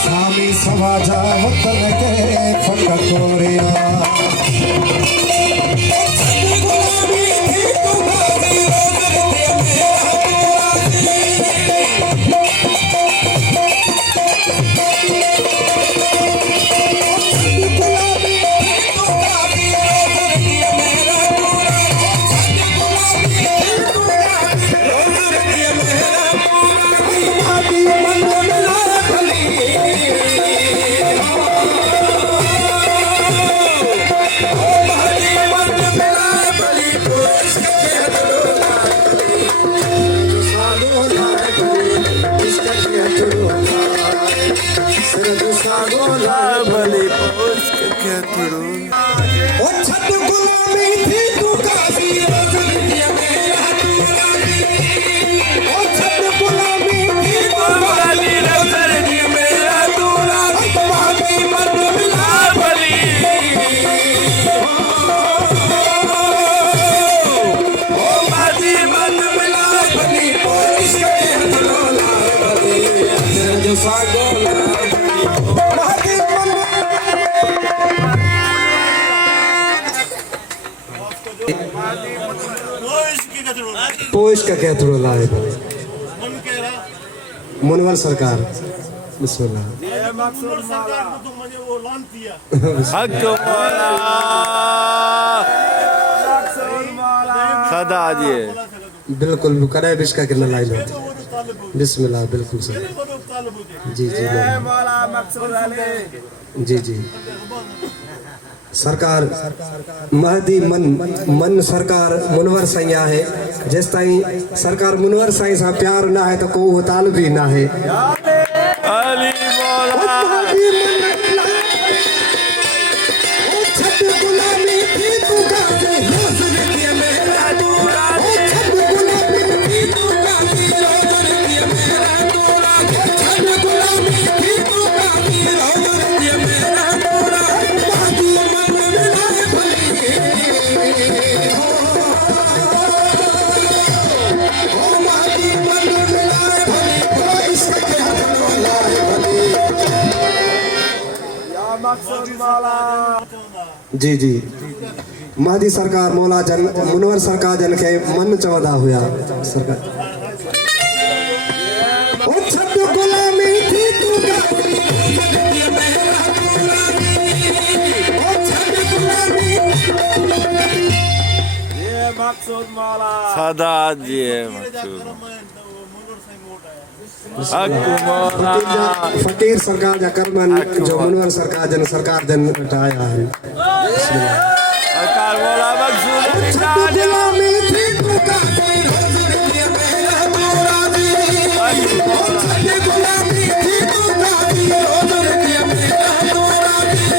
स्वामी समाजा वतन के फकतोरिया पोइस का क्या थोड़ा लाए मुनवर सरकार बिस्मिल्लाह सदा जी बिल्कुल करे बिस्का कितना लाइन होती बिस्मिल्लाह बिल्कुल सर जी जी जी जी सरकार महदी मन सरकार मुनवर साईं है जिस ताईं सरकार मुनवर साईं सा प्यार ना है तो को ताल भी ना है अली मौला जी जी महदी सरकार मौला जन मुनवर सरकार जन के मन चवदा हुआ सरकार सदा जी Aku mola. फकीर सरकार जा करमन जो मुनवर सरकार जन हटाया है Akal mola maksud गुलामी थी तू काफी हुजूर की मेरा मोरा दी गुलामी थी तू काफी हुजूर की मेरा मोरा दी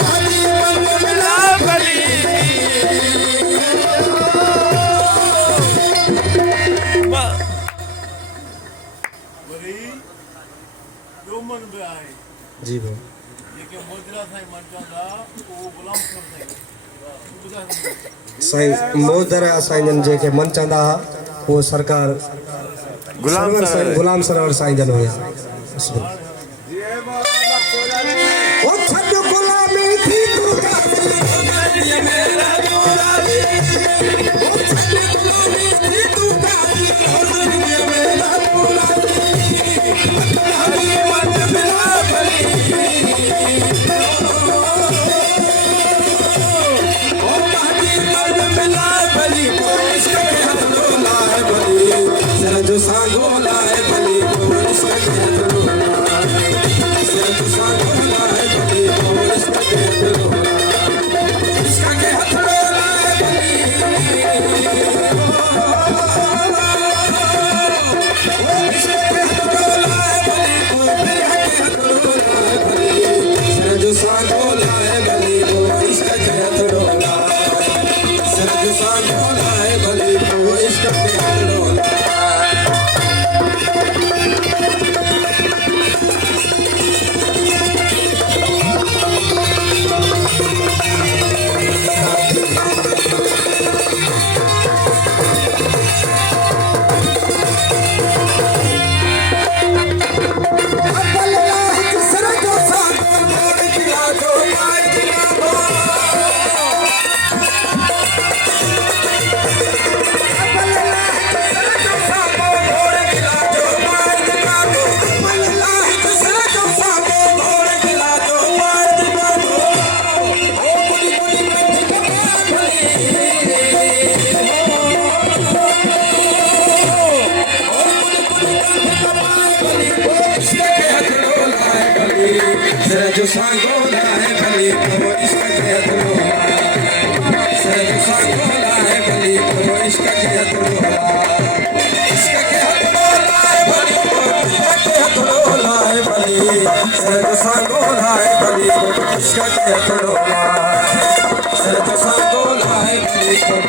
हमारी मन मिला bali. जी भाई साईं मोदरा साईं जन जेके मन चंदा वो सरकार Gulam sir. गुलाम सरवर साईं जन हुया ओ छड गुलामी थी तू काफी मेरा मोरा दी ओ छड गुलामी थी तू काफी मेरा मोरा दी हमारी मन मिला बली ओ हमारी मन मिला बली पुरुष के हथोला है बली सर जो सांगोला है बली पुरुष के हथोला सर जो सांगोला है बली पुरुष के हथोला इसका के हथोला है बली जो सांगोला है बली वो इसका के हथोला सर जो सांगोला है बली वो इसका के हथोला जो सांगोला है बली वो इसका के हथोला सर जो सांगोला है बली वो इसका के हथोला इसका के हथोला है बली वो इसका के हथोला है बली सर जो सांगोला है बली वो इसका के हथोला सर जो सांगोला है बली